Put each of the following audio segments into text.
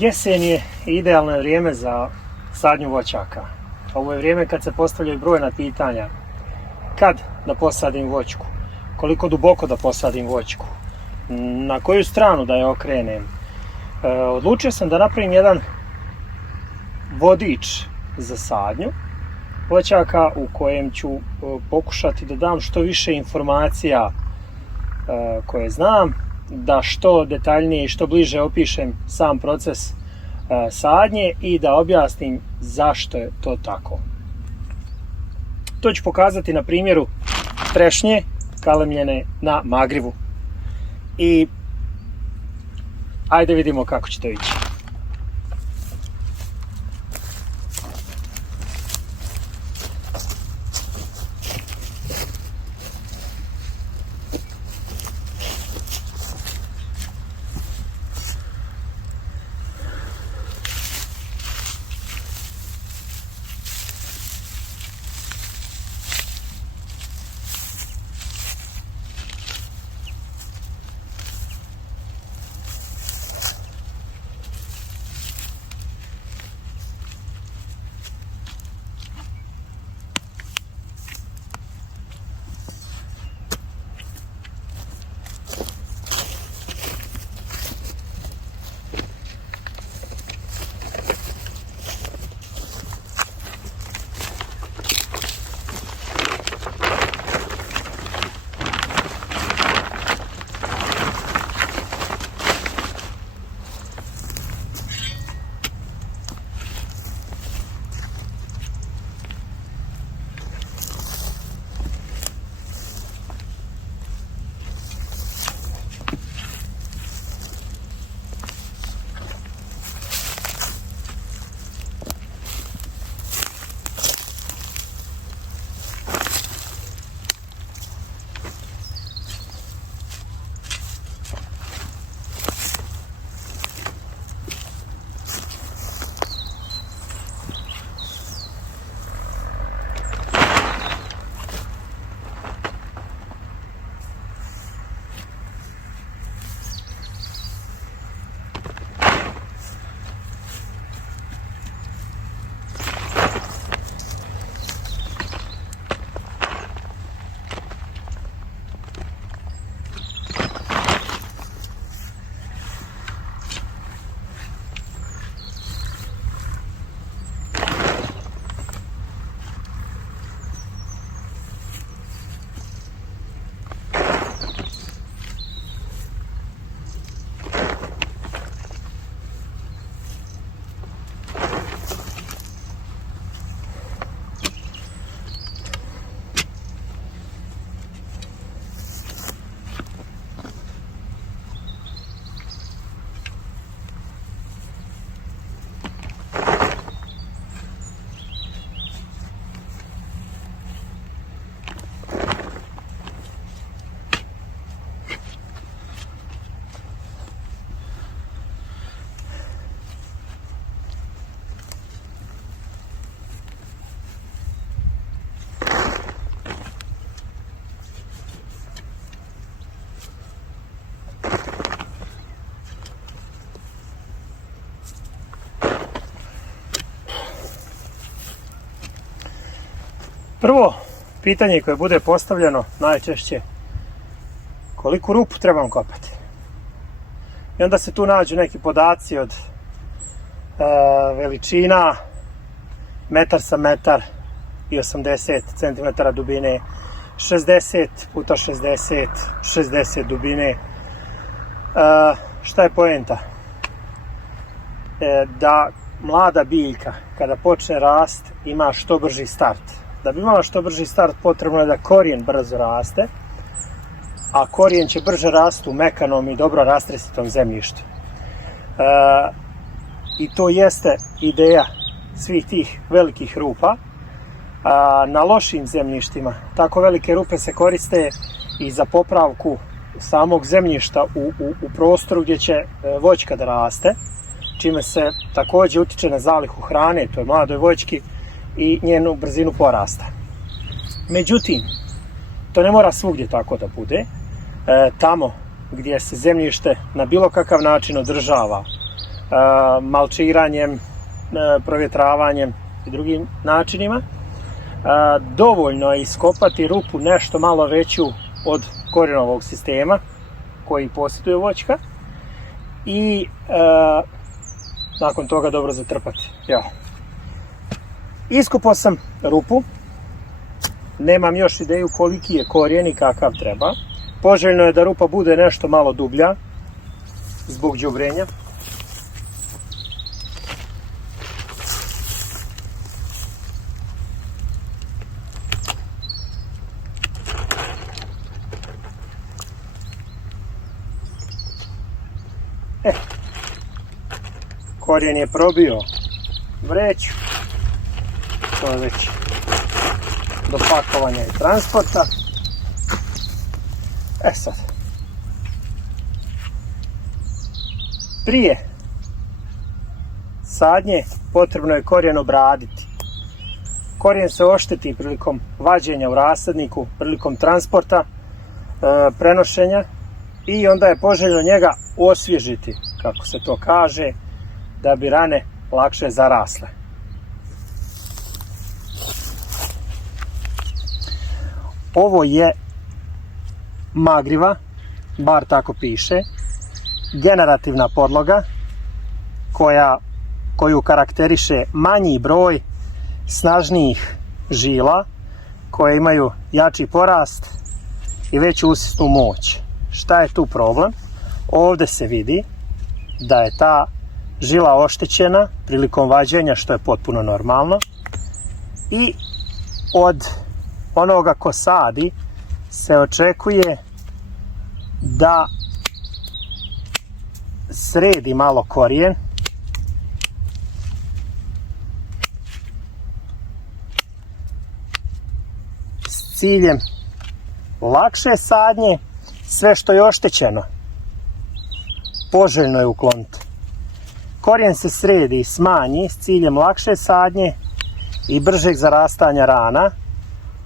Jesen je idealno vrijeme za sadnju voćaka. Ovo je vrijeme kad se postavljaju brojna pitanja. Kad da posadim voćku? Koliko duboko da posadim voćku? Na koju stranu da je okrenem? Odlučio sam da napravim jedan vodič za sadnju voćaka u kojem ću pokušati da dam što više informacija koje znam, da što detaljnije i što bliže opišem sam proces sadnje i da objasnim zašto je to tako. To ću pokazati na primjeru trešnje kalemljene na magrivu. I ajde vidimo kako će to ići. Prvo pitanje koje bude postavljeno najčešće: koliku rupu trebam kopati? I onda se tu nađu neki podaci od veličina metar sa metar i 80 cm dubine, 60 puta 60, 60 dubine. Šta je poenta? Da mlada biljka kada počne rast ima što brži start. Da bi imala što brži start potrebno je da korijen brzo raste, a korijen će brže rasti u mekanom i dobro rastresitom zemljištu. I to jeste ideja svih tih velikih rupa. Na lošim zemljištima tako velike rupe se koriste i za popravku samog zemljišta u prostoru gdje će voćka da raste, čime se također utiče na zalihu hrane toj mladoj voćki i njenu brzinu porasta. Međutim, to ne mora svugdje tako da bude. Tamo gdje se zemljište na bilo kakav način održava, malčiranjem, provjetravanjem i drugim načinima. Dovoljno je iskopati rupu nešto malo veću od korijenovog sistema koji posjeduje voćka i nakon toga dobro zatrpati. Evo. Iskopao sam rupu, nemam još ideju koliki je korijen i kakav treba. Poželjno je da rupa bude nešto malo dublja zbog đubrenja. Korijen je probio vreću, to je već do pakovanja i transporta. Sad, prije sadnje potrebno je korijen obraditi. Korijen se ošteti prilikom vađenja u rasadniku, prilikom transporta, prenošenja i onda je poželjno njega osvježiti, kako se to kaže, da bi rane lakše zarasle. Ovo je magriva, bar tako piše, generativna podloga koju karakteriše manji broj snažnijih žila koje imaju jači porast i veću usisnu moć. Šta je tu problem? Ovdje se vidi da je ta žila oštećena prilikom vađenja, što je potpuno normalno, i od onoga ko sadi se očekuje da sredi malo korijen s ciljem lakše sadnje. Sve što je oštećeno poželjno je ukloniti. Korijen se sredi i smanji s ciljem lakše sadnje i bržeg zarastanja rana.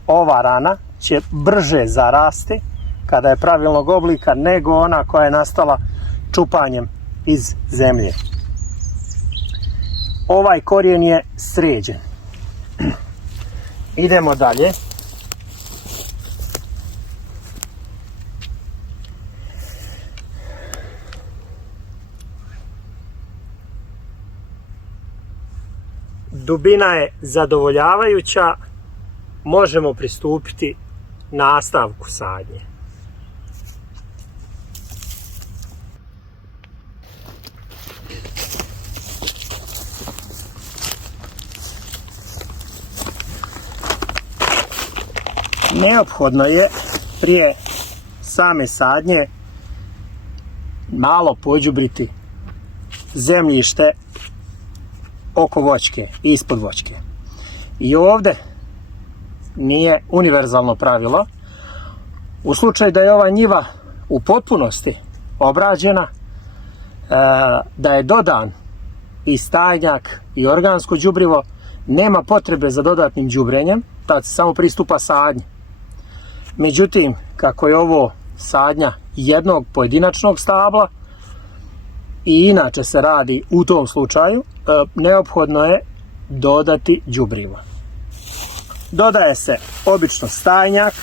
Ova rana će brže zarasti kada je pravilnog oblika nego ona koja je nastala čupanjem iz zemlje. Ovaj korijen je sređen. Idemo dalje. Dubina je zadovoljavajuća, možemo pristupiti nastavku sadnje. Neophodno je prije same sadnje malo pođubriti zemljište oko voćke i ispod voćke. I ovdje nije univerzalno pravilo. U slučaju da je ova njiva u potpunosti obrađena, da je dodan i stajnjak i organsko đubrivo, nema potrebe za dodatnim đubrenjem, tad se samo pristupa sadnji. Međutim, kako je ovo sadnja jednog pojedinačnog stabla i inače se radi u tom slučaju, neophodno je dodati đubrivo. Dodaje se obično stajnjak.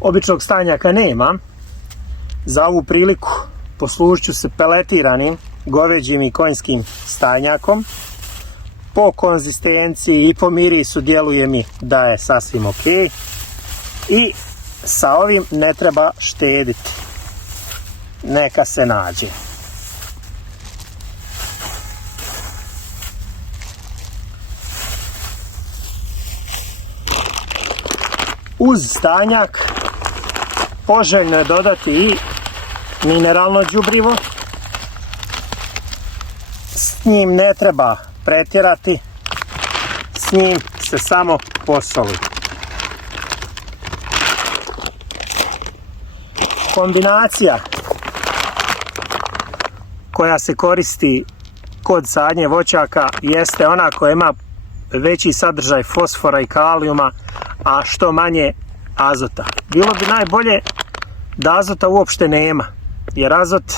Običnog stajnjaka nema. Za ovu priliku poslužit ću se peletiranim goveđim i konjskim stajnjakom. Po konzistenciji i po mirisu djeluje mi da je sasvim ok. I sa ovim ne treba štediti. Neka se nađe. Uz stajnjak poželjno je dodati i mineralno đubrivo. S njim ne treba pretjerati, s njim se samo posoli. Kombinacija koja se koristi kod sadnje voćaka jeste ona koja ima veći sadržaj fosfora i kalijuma, a što manje azota. Bilo bi najbolje da azota uopšte nema, jer azot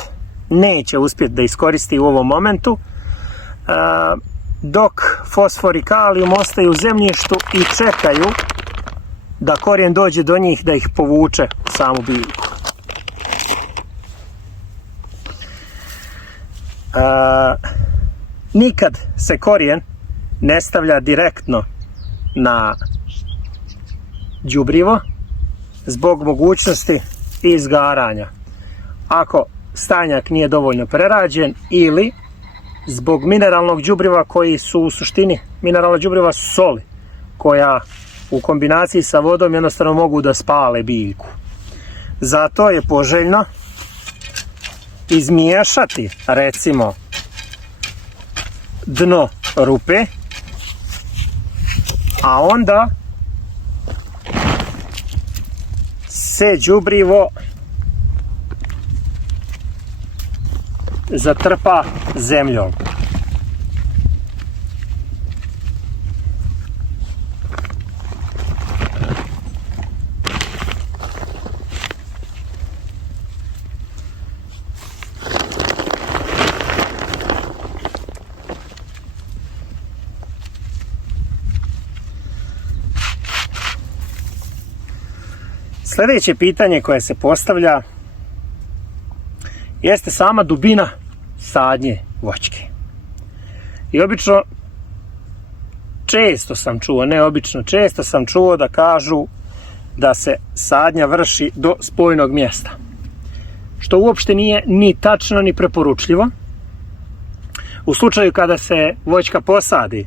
neće uspjeti da iskoristi u ovom momentu, dok fosfor i kalijum ostaju u zemljištu i čekaju da korijen dođe do njih da ih povuče u samu biljku. Nikad se korijen ne stavlja direktno na đubrivo zbog mogućnosti izgaranja. Ako stanjak nije dovoljno prerađen ili zbog mineralnog đubriva koji su u suštini, mineralna đubriva su soli koja u kombinaciji sa vodom jednostavno mogu da spale biljku. Zato je poželjno izmiješati recimo dno rupe, a onda se đubrivo zatrpa zemljom. Sljedeće pitanje koje se postavlja jeste sama dubina sadnje voćke. I obično, često sam čuo da kažu da se sadnja vrši do spojnog mjesta. Što uopšte nije ni tačno ni preporučljivo. U slučaju kada se voćka posadi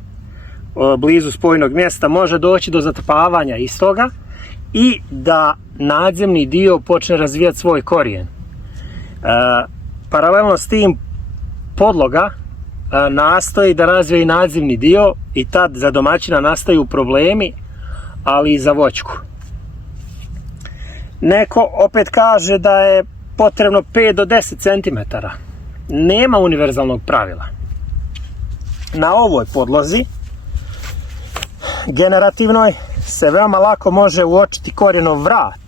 blizu spojnog mjesta može doći do zatrpavanja istoga i da nadzemni dio počne razvijati svoj korijen. Paralelno s tim podloga nastoji da razvije i nadzemni dio i tad za domaćina nastaju problemi, ali i za voćku. Neko opet kaže da je potrebno 5 do 10 cm. Nema univerzalnog pravila. Na ovoj podlozi generativnoj se veoma lako može uočiti korijenov vrat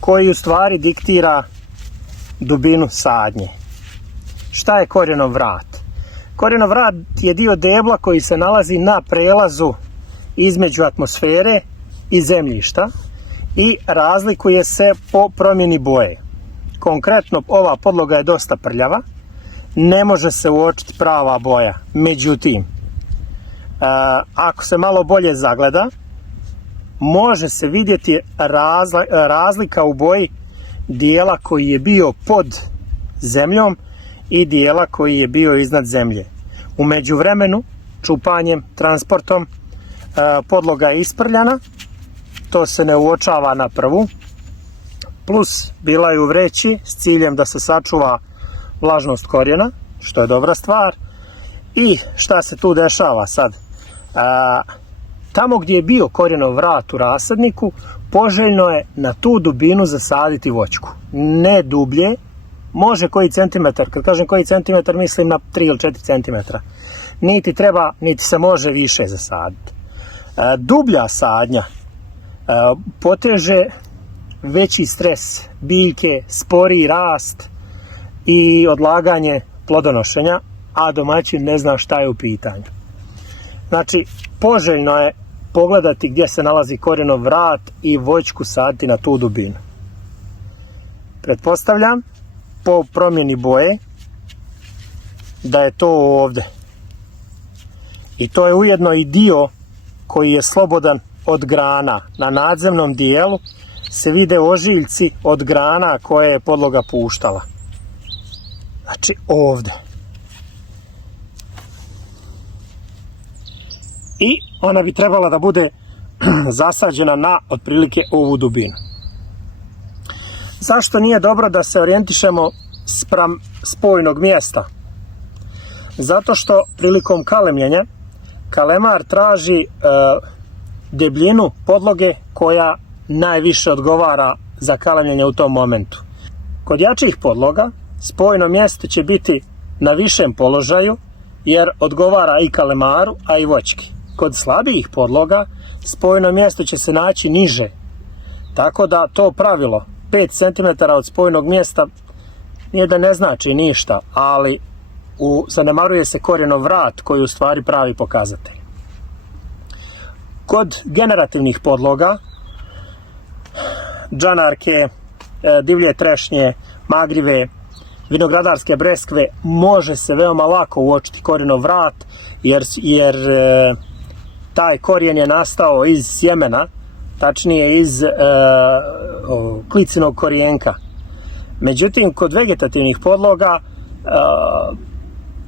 koji u stvari diktira dubinu sadnje. Šta je korijenov vrat? Korijenov vrat je dio debla koji se nalazi na prelazu između atmosfere i zemljišta i razlikuje se po promjeni boje. Konkretno, ova podloga je dosta prljava, ne može se uočiti prava boja. Međutim, ako se malo bolje zagleda, može se vidjeti razlika u boji dijela koji je bio pod zemljom i dijela koji je bio iznad zemlje. U međuvremenu, čupanjem, transportom, podloga je isprljana, to se ne uočava na prvu, plus bila je u vreći s ciljem da se sačuva vlažnost korijena, što je dobra stvar. I šta se tu dešava sad? Tamo gdje je bio korijenov vrat u rasadniku, poželjno je na tu dubinu zasaditi voćku. Ne dublje, može koji centimetar, kad kažem koji centimetar mislim na 3 ili 4 centimetra. Niti treba, niti se može više zasaditi. Dublja sadnja poteže veći stres biljke, sporiji rast i odlaganje plodonošenja, a domaćin ne zna šta je u pitanju. Znači, poželjno je pogledati gdje se nalazi korijenov vrat i voćku saditi na tu dubinu. Pretpostavljam, po promjeni boje, da je to ovdje. I to je ujedno i dio koji je slobodan od grana. Na nadzemnom dijelu se vide ožiljci od grana koje je podloga puštala. Znači ovdje. I ona bi trebala da bude zasađena na otprilike ovu dubinu. Zašto nije dobro da se orijentišemo spram spojnog mjesta? Zato što prilikom kalemljenja kalemar traži debljinu podloge koja najviše odgovara za kalemljenje u tom momentu. Kod jačih podloga spojno mjesto će biti na višem položaju jer odgovara i kalemaru, a i voćki. Kod slabijih podloga spojno mjesto će se naći niže. Tako da to pravilo 5 cm od spojnog mjesta nije da ne znači ništa, ali zanemaruje se korijenov vrat koji je u stvari pravi pokazatelj. Kod generativnih podloga, džanarke, divlje trešnje, magrive, vinogradarske breskve, može se veoma lako uočiti korijenov vrat, jer taj korijen je nastao iz sjemena, tačnije iz klicinog korijenka. Međutim, kod vegetativnih podloga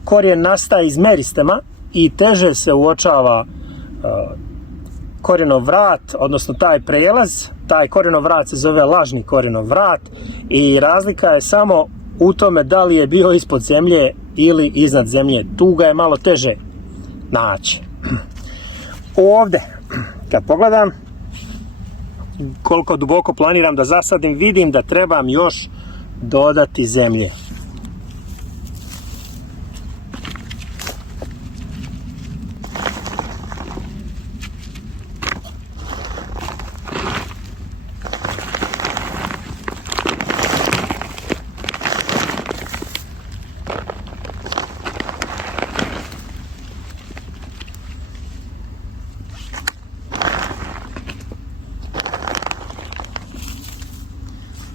korijen nastaje iz meristema i teže se uočava korijenov vrat, odnosno taj prijelaz. Taj korijenov vrat se zove lažni korijenov vrat i razlika je samo u tome da li je bio ispod zemlje ili iznad zemlje. Tu ga je malo teže naći. Ovdje, kad pogledam koliko duboko planiram da zasadim, vidim da trebam još dodati zemlje.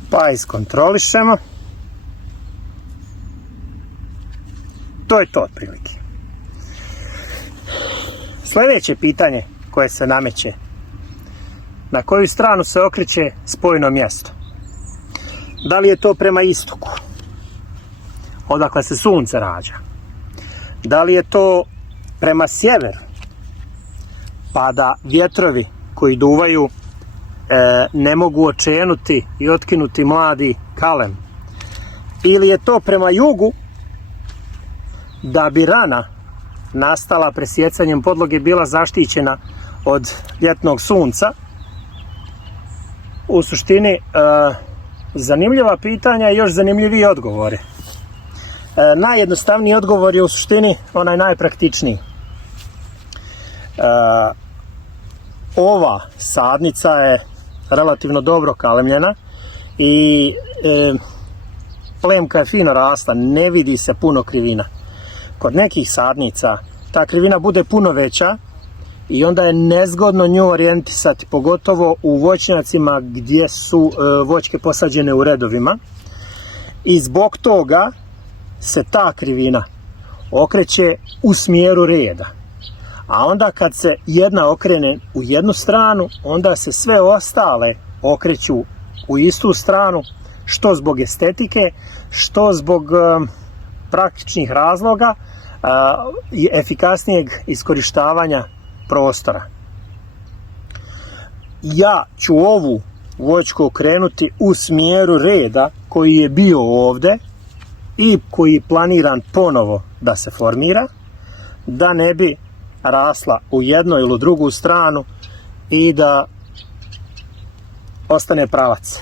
Pa iskontrolišemo. To je to otprilike. Sljedeće pitanje koje se nameće: na koju stranu se okreće spojno mjesto? Da li je to prema istoku, odakle se sunce rađa? Da li je to prema sjeveru, pa da vjetrovi koji duvaju ne mogu očenuti i otkinuti mladi kalem? Ili je to prema jugu, da bi rana nastala presjecanjem podloge bila zaštićena od ljetnog sunca? U suštini, zanimljiva pitanja i još zanimljiviji odgovore. Najjednostavniji odgovor je u suštini onaj najpraktičniji. Ova sadnica je relativno dobro kalemljena i plemka je fino rasla, ne vidi se puno krivina. Kod nekih sadnica ta krivina bude puno veća i onda je nezgodno nju orijentisati, pogotovo u voćnjacima gdje su voćke posađene u redovima, i zbog toga se ta krivina okreće u smjeru reda. A onda kad se jedna okrene u jednu stranu, onda se sve ostale okreću u istu stranu, što zbog estetike, što zbog praktičnih razloga i efikasnijeg iskorištavanja prostora. Ja ću ovu voćku okrenuti u smjeru reda koji je bio ovdje i koji je planiran ponovo da se formira, da ne bi rasla u jednu ili u drugu stranu i da ostane pravac.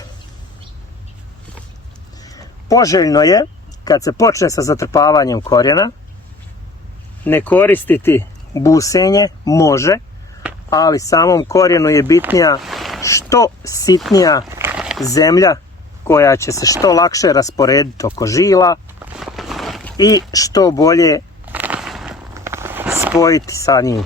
Poželjno je, kad se počne sa zatrpavanjem korijena, ne koristiti busenje, može, ali samom korijenu je bitnija što sitnija zemlja koja će se što lakše rasporediti oko žila i što bolje spojiti sa njim.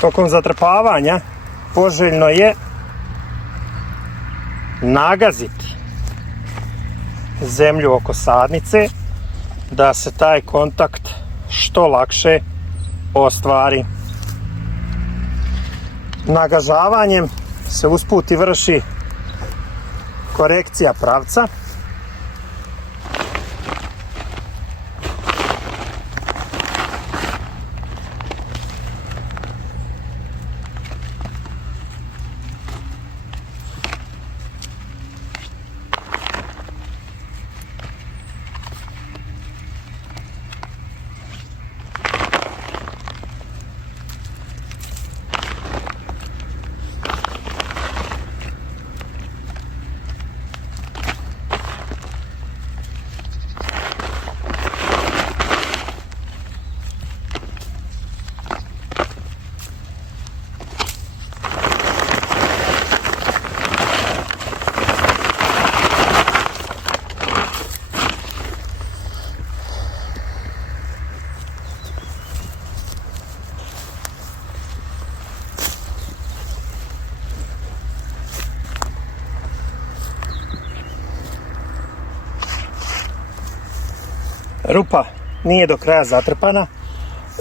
Tokom zatrpavanja poželjno je nagaziti zemlju oko sadnice da se taj kontakt što lakše ostvari. Nagažavanjem se usput i vrši korekcija pravca. Rupa nije do kraja zatrpana.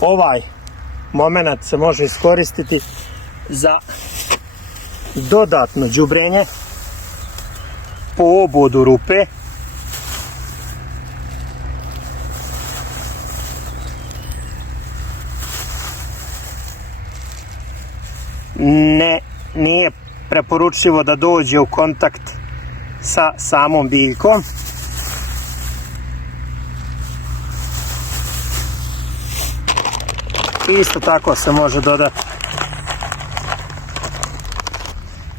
Ovaj moment se može iskoristiti za dodatno đubrenje po obodu rupe. Nije preporučljivo da dođe u kontakt sa samom biljkom. Isto tako se može dodati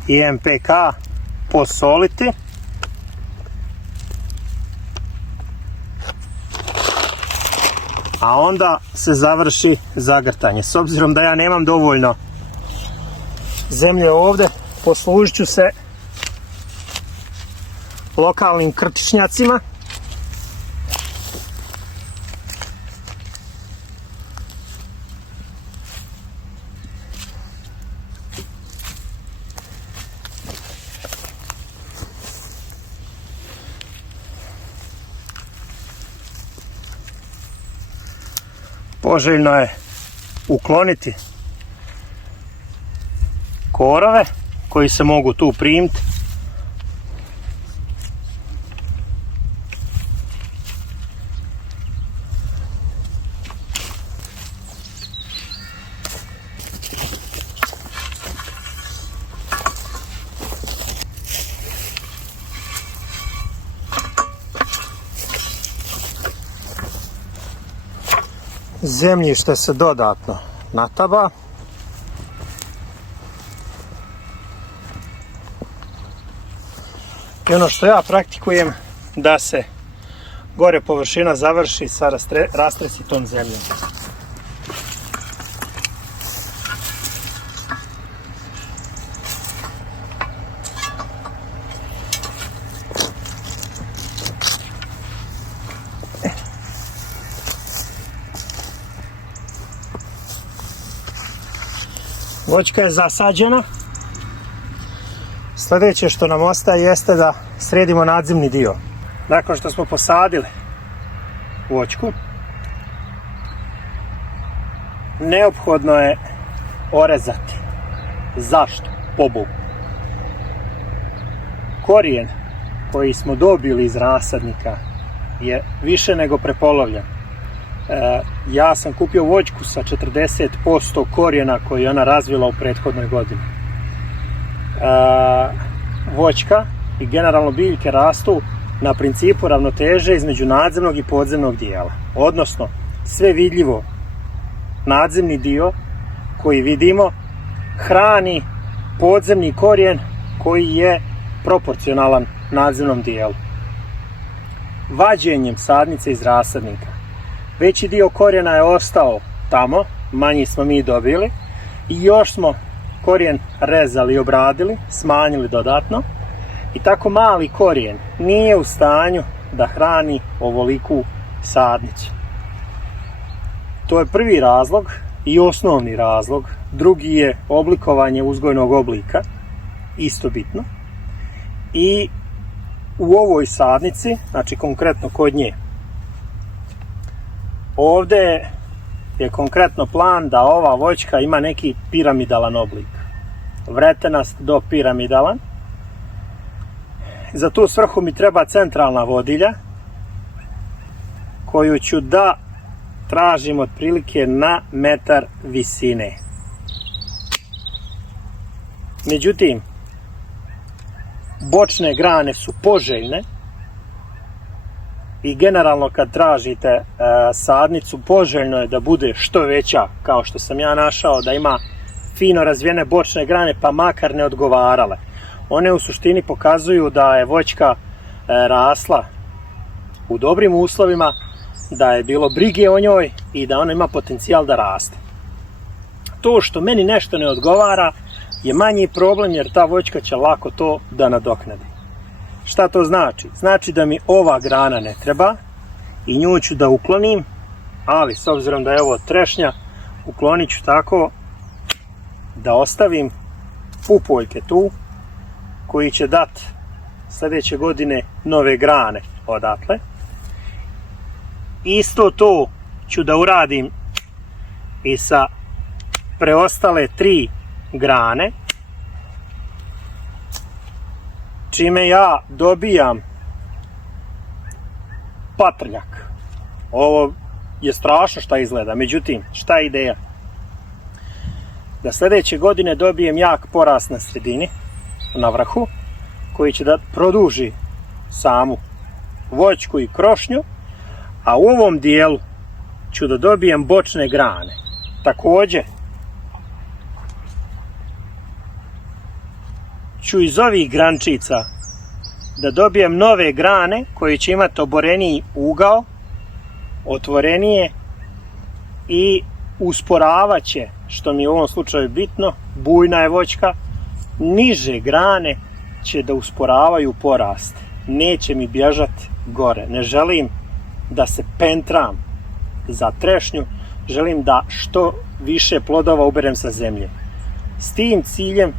i NPK, posoliti. A onda se završi zagrtanje. S obzirom da ja nemam dovoljno zemlje ovdje, poslužit ću se lokalnim krtičnjacima. Poželjno je ukloniti korove koji se mogu tu primiti. Zemljište se dodatno nataba. I ono što ja praktikujem, da se gore površina završi sa rastresitom zemljom. Voćka je zasađena. Sljedeće što nam ostaje jeste da sredimo nadzemni dio. Nakon što smo posadili voćku, neophodno je orezati. Zašto? Pobogu. Korijen koji smo dobili iz rasadnika je više nego prepolovljen. Ja sam kupio voćku sa 40% korijena koji je ona razvila u prethodnoj godini. Voćka i generalno biljke rastu na principu ravnoteže između nadzemnog i podzemnog dijela. Odnosno, sve vidljivo nadzemni dio koji vidimo hrani podzemni korijen koji je proporcionalan nadzemnom dijelu. Vađenjem sadnice iz rasadnika veći dio korijena je ostao tamo, manji smo mi dobili i još smo korijen rezali i obradili, smanjili dodatno i tako mali korijen nije u stanju da hrani ovoliku sadnicu. To je prvi razlog i osnovni razlog. Drugi je oblikovanje uzgojnog oblika, isto bitno. I u ovoj sadnici, znači konkretno kod nje, ovdje je konkretno plan da ova voćka ima neki piramidalan oblik. Vretenast do piramidalan. za tu svrhu mi treba centralna vodilja koju ću da tražim otprilike na metar visine. Međutim, bočne grane su poželjne i generalno kad tražite sadnicu, poželjno je da bude što veća, kao što sam ja našao, da ima fino razvijene bočne grane, pa makar ne odgovarale. One u suštini pokazuju da je voćka rasla u dobrim uslovima, da je bilo brige o njoj i da ona ima potencijal da raste. To što meni nešto ne odgovara je manji problem, jer ta voćka će lako to da nadoknadi. Šta to znači? Znači da mi ova grana ne treba i nju ću da uklonim, ali s obzirom da je ovo trešnja, uklonit ću tako da ostavim pupoljke tu koji će dati sljedeće godine nove grane odatle. Isto to ću da uradim i sa preostale 3 grane, čime ja dobijam patrljak. Ovo je strašno šta izgleda, međutim, šta je ideja? Da sljedeće godine dobijem jak porast na sredini, na vrhu, koji će da produži samu voćku i krošnju, a u ovom dijelu ću da dobijem bočne grane. Također ću iz ovih grančica da dobijem nove grane koje će imati oboreniji ugao, otvorenije i usporavat će, što mi je u ovom slučaju bitno, bujna je voćka, niže grane će da usporavaju porast. Neće mi bježati gore. Ne želim da se pentram za trešnju, želim da što više plodova uberem sa zemlje. S tim ciljem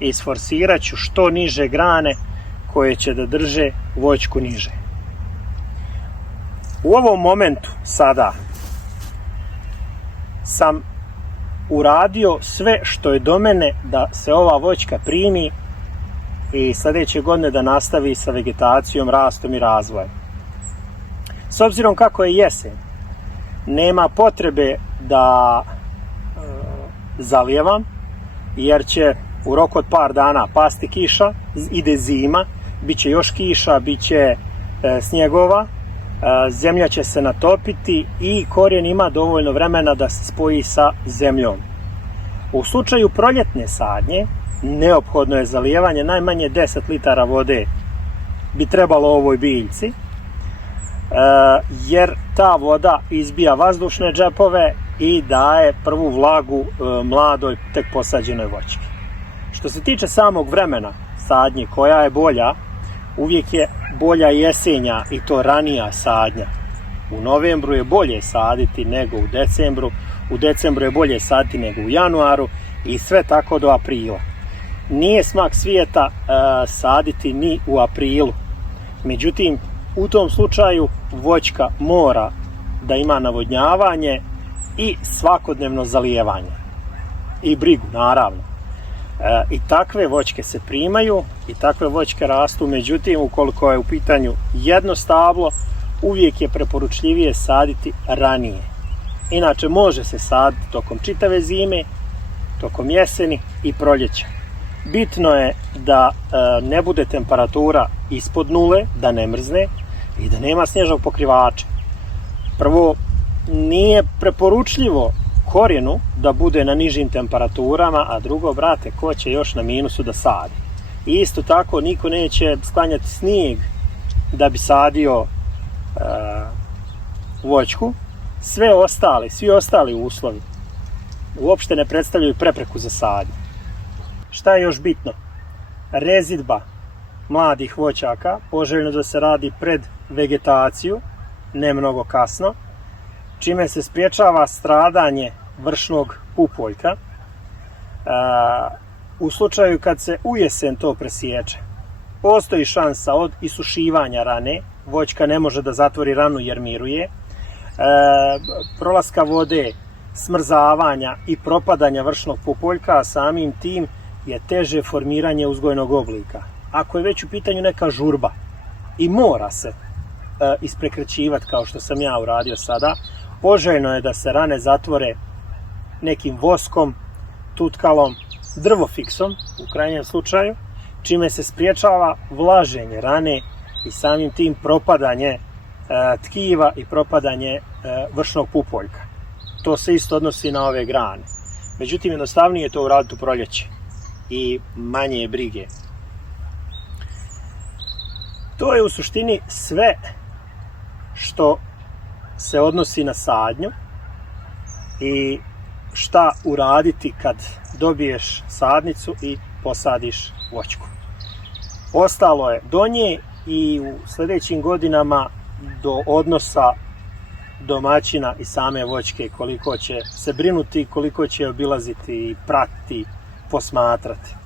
isforsirat ću što niže grane koje će da drže voćku niže. U ovom momentu sada sam uradio sve što je do mene da se ova voćka primi i sljedeće godine da nastavi sa vegetacijom, rastom i razvojem. S obzirom kako je jesen, nema potrebe da zalijevam, jer će u roku od par dana pasti kiša, ide zima, bit će još kiša, bit će snijegova, zemlja će se natopiti i korijen ima dovoljno vremena da se spoji sa zemljom. U slučaju proljetne sadnje neophodno je zalijevanje najmanje 10 litara vode bi trebalo ovoj biljci, jer ta voda izbija vazdušne džepove i daje prvu vlagu mladoj tek posađenoj voćki. Što se tiče samog vremena sadnje, koja je bolja, uvijek je bolja jesenja i to ranija sadnja. U novembru je bolje saditi nego u decembru je bolje saditi nego u januaru i sve tako do aprila. Nije smak svijeta saditi ni u aprilu, međutim u tom slučaju voćka mora da ima navodnjavanje i svakodnevno zalijevanje i brigu, naravno. I takve voćke se primaju i takve voćke rastu, međutim ukoliko je u pitanju jedno stablo, uvijek je preporučljivije saditi ranije. Inače može se saditi tokom čitave zime, tokom jeseni i proljeća. Bitno je da ne bude temperatura ispod nule, da ne mrzne i da nema snježnog pokrivača. Prvo, nije preporučljivo korijenu da bude na nižim temperaturama, a drugo, brate, ko će još na minusu da sadi. I isto tako niko neće sklanjati snijeg da bi sadio voćku. Svi ostali uslovi uopšte ne predstavljaju prepreku za sadnju. Šta je još bitno? Rezidba mladih voćaka poželjno da se radi pred vegetaciju, ne mnogo kasno, čime se spriječava stradanje vršnog pupoljka. U slučaju kad se u jesen to presječe, postoji šansa od isušivanja rane, voćka ne može da zatvori ranu jer miruje, prolaska vode, smrzavanja i propadanja vršnog pupoljka, a samim tim je teže formiranje uzgojnog oblika. ako je već u pitanju neka žurba i mora se isprekrećivati kao što sam ja uradio sada, poželjno je da se rane zatvore nekim voskom, tutkalom, drvofiksom u krajnjem slučaju, čime se spriječava vlaženje rane i samim tim propadanje tkiva i propadanje vršnog pupoljka. To se isto odnosi na ove grane. Međutim, jednostavnije je to uraditi u proljeće i manje je brige. To je u suštini sve što se odnosi na sadnju i šta uraditi kad dobiješ sadnicu i posadiš voćku. Ostalo je do nje i u sljedećim godinama do odnosa domaćina i same voćke, koliko će se brinuti, koliko će obilaziti i pratiti, posmatrati.